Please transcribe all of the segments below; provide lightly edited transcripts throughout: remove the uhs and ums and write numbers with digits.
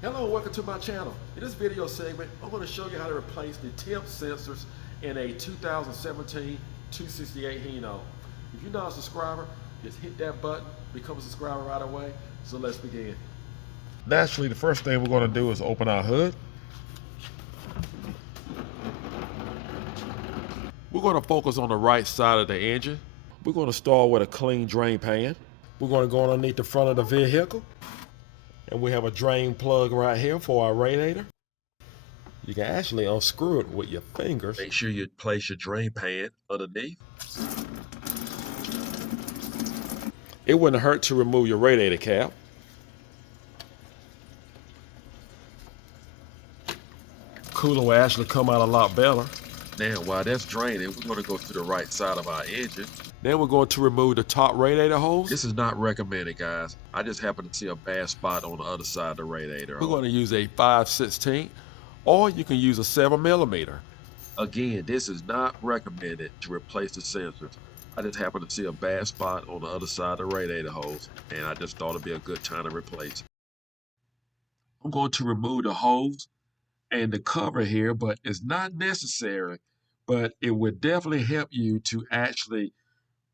Hello and welcome to my channel. In this video segment, I'm going to show you how to replace the temp sensors in a 2017 268 Hino. If you're not a subscriber, just hit that button, become a subscriber right away. So let's begin. Naturally, the first thing we're going to do is open our hood. We're going to focus on the right side of the engine. We're going to start with a clean drain pan. We're going to go underneath the front of the vehicle. And we have a drain plug right here for our radiator. You can actually unscrew it with your fingers. Make sure you place your drain pan underneath. It wouldn't hurt to remove your radiator cap. Coolant will actually come out a lot better. Now, while that's draining, we're going to go to the right side of our engine. Then we're going to remove the top radiator hose. This is not recommended, guys. I just happen to see a bad spot on the other side of the radiator. We're going to use a 5/16, or you can use a 7mm. Again, this is not recommended to replace the sensors. I just happen to see a bad spot on the other side of the radiator hose, and I just thought it'd be a good time to replace it. I'm going to remove the hose and the cover here, but it's not necessary, but it would definitely help you to actually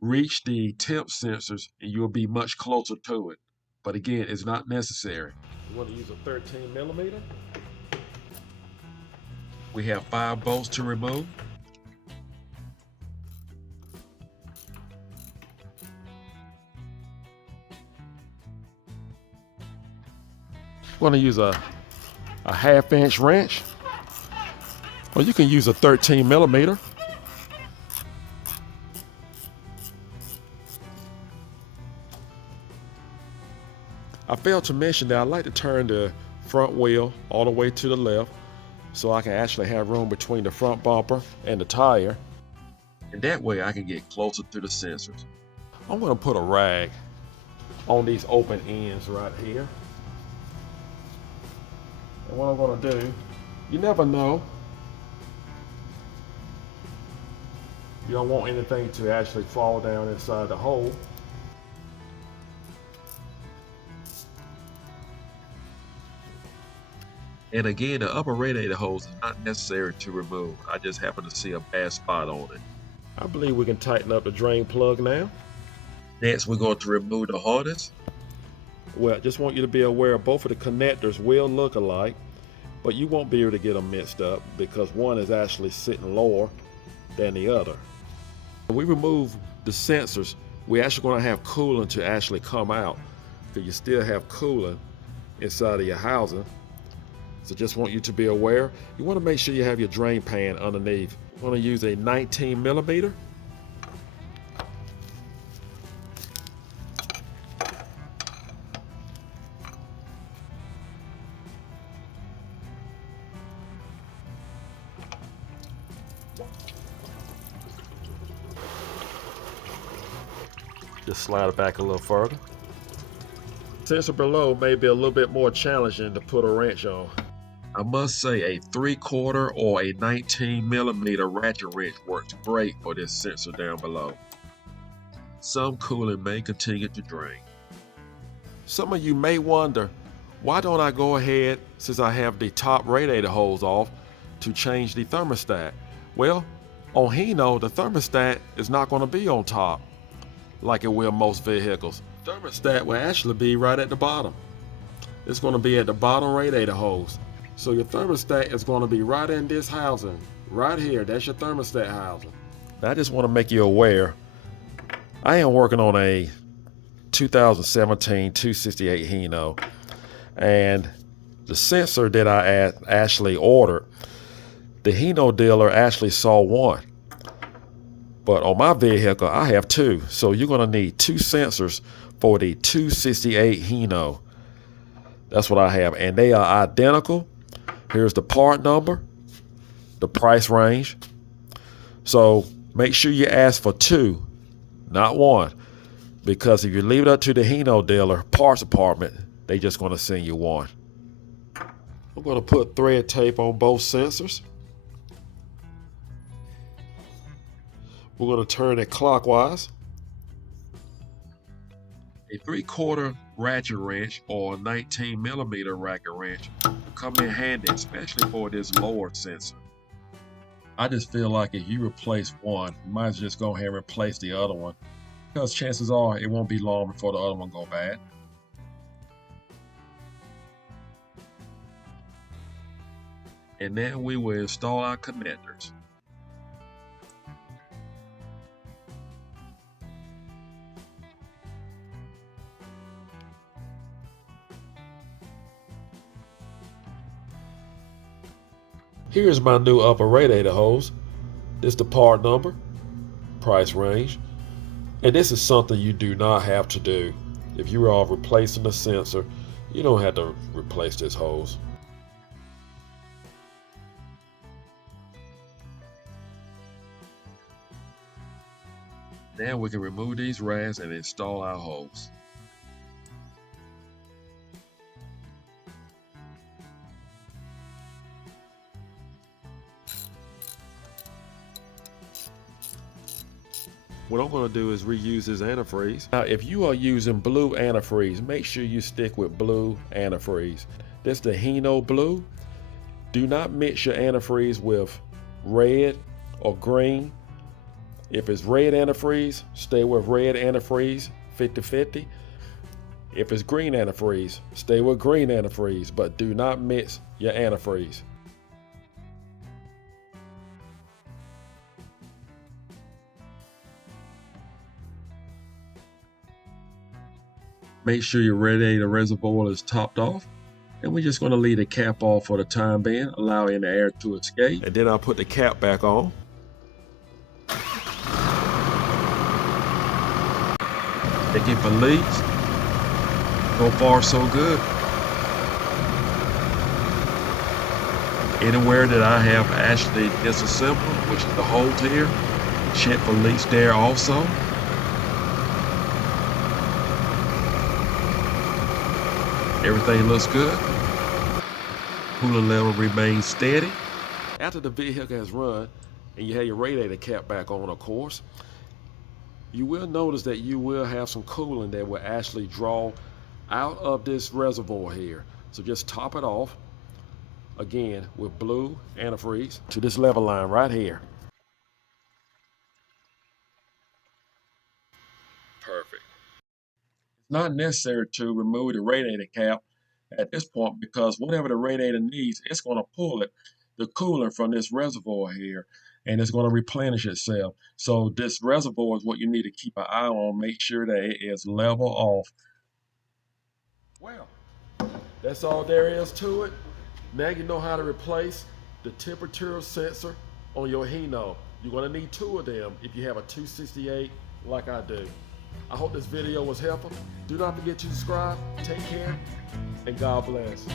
reach the temp sensors and you'll be much closer to it. But again, it's not necessary. You want to use a 13mm. We have 5 bolts to remove. You want to use a 1/2-inch wrench, or you can use a 13mm. I failed to mention that I like to turn the front wheel all the way to the left so I can actually have room between the front bumper and the tire. And that way I can get closer to the sensors. I'm going to put a rag on these open ends right here. And what I'm going to do, you never know. You don't want anything to actually fall down inside the hole. And again, the upper radiator hose is not necessary to remove. I just happen to see a bad spot on it. I believe we can tighten up the drain plug now. Next, we're going to remove the harness. Well, just want you to be aware both of the connectors will look alike, but you won't be able to get them mixed up because one is actually sitting lower than the other. When we remove the sensors, we're actually going to have coolant to actually come out because you still have coolant inside of your housing. So just want you to be aware. You want to make sure you have your drain pan underneath. You want to use a 19mm. Just slide it back a little further. Sensor below may be a little bit more challenging to put a wrench on. I must say a 3/4 or a 19mm ratchet wrench works great for this sensor down below. Some coolant may continue to drain. Some of you may wonder, why don't I go ahead, since I have the top radiator hose off, to change the thermostat? Well, on Hino, the thermostat is not going to be on top like it will most vehicles. Thermostat will actually be right at the bottom. It's going to be at the bottom radiator hose. So your thermostat is going to be right in this housing, right here. That's your thermostat housing. Now, I just want to make you aware, I am working on a 2017 268 Hino, and the sensor that I actually ordered, the Hino dealer actually saw one. But on my vehicle, I have 2. So you're going to need 2 sensors for the 268 Hino. That's what I have. And they are identical. Here's the part number, the price range. So make sure you ask for 2, not 1. Because if you leave it up to the Hino dealer parts department, they just going to send you 1. I'm going to put thread tape on both sensors. We're going to turn it clockwise. A 3/4 ratchet wrench or a 19 millimeter ratchet wrench come in handy, especially for this lower sensor. I just feel like if you replace one, you might as well just go ahead and replace the other one, because chances are it won't be long before the other one go bad. And then we will install our connectors. Here's my new upper radiator hose. This is the part number, price range, and this is something you do not have to do. If you are replacing the sensor, you don't have to replace this hose. Now we can remove these rads and install our hose. What I'm going to do is reuse this antifreeze. Now, if you are using blue antifreeze, make sure you stick with blue antifreeze. This is the Hino blue. Do not mix your antifreeze with red or green. If it's red antifreeze, stay with red antifreeze, 50-50. If it's green antifreeze, stay with green antifreeze, but do not mix your antifreeze. Make sure your radiator reservoir is topped off. And we're just going to leave the cap off for the time being, allowing the air to escape. And then I'll put the cap back on. Checking for leaks. So far, so good. Anywhere that I have actually disassembled, which is the holes here, check for leaks there also. Everything looks good. Coolant level remains steady. After the vehicle has run and you have your radiator cap back on, of course, you will notice that you will have some coolant that will actually draw out of this reservoir here. So just top it off again with blue antifreeze to this level line right here. Perfect. It's not necessary to remove the radiator cap at this point, because whatever the radiator needs, it's going to pull the coolant from this reservoir here, and it's going to replenish itself. So this reservoir is what you need to keep an eye on. Make sure that it is level off. Well, that's all there is to it. Now you know how to replace the temperature sensor on your Hino. You're going to need 2 of them if you have a 268 like I do. I hope this video was helpful. Do not forget to subscribe. Take care, and God bless.